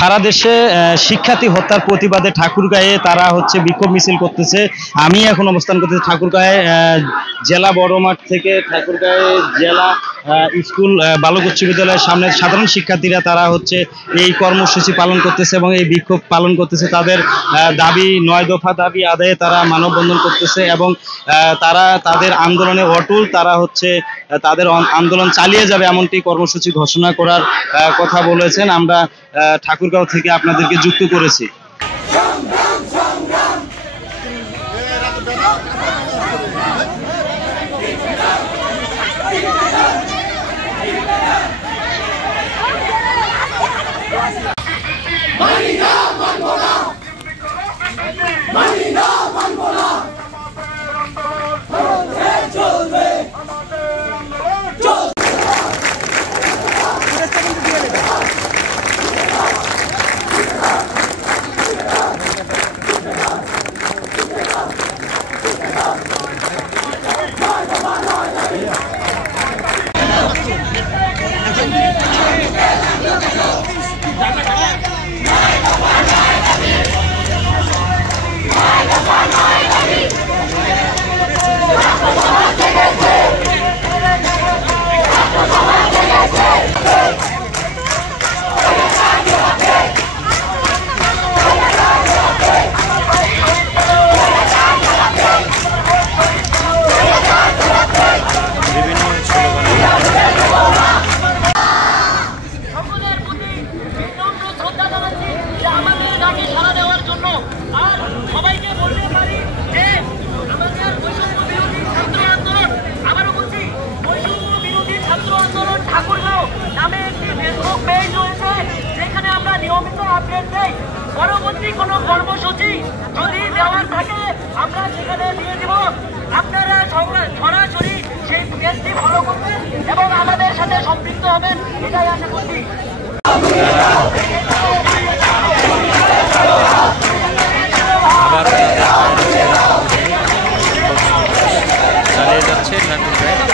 সারা দেশে শিক্ষার্থী হত্যার প্রতিবাদে ঠাকুরগাঁয়ে তারা বিক্ষোভ মিছিল করতেছে। আমি এখন অবস্থান করতেছি ঠাকুরগাঁয়ে জেলা বড়মাঠ থেকে। ঠাকুরগাঁয়ে জেলা স্কুল বালক উচ্চ বিদ্যালয়ের সামনে সাধারণ শিক্ষার্থীরা তারা এই কর্মসূচি পালন করতেছে এবং এই বিক্ষোভ পালন করতেছে। তাদের দাবি 9 দফা দাবি আদায়ে তারা মানববন্ধন করতেছে এবং তারা তাদের আন্দোলনে অটল। তারা তাদের আন্দোলন চালিয়ে যাবে এমনটি কর্মসূচি ঘোষণা করার কথা বলেছেন। আমরা ঠাকুরগাঁও থেকে আপনাদেরকে যুক্ত করেছি। পরবর্তী কোনো কর্মসূচি যদি দেওয়ার থাকে আমরা সেখানে দিয়ে দিব। আপনারা সরাসরি সেই পেজটি ফলো করবেন এবং আমাদের সাথে সম্পৃক্ত হবেন, এটাই আশা করছি। চালিয়ে যাচ্ছে ঠাকুরগাঁয়।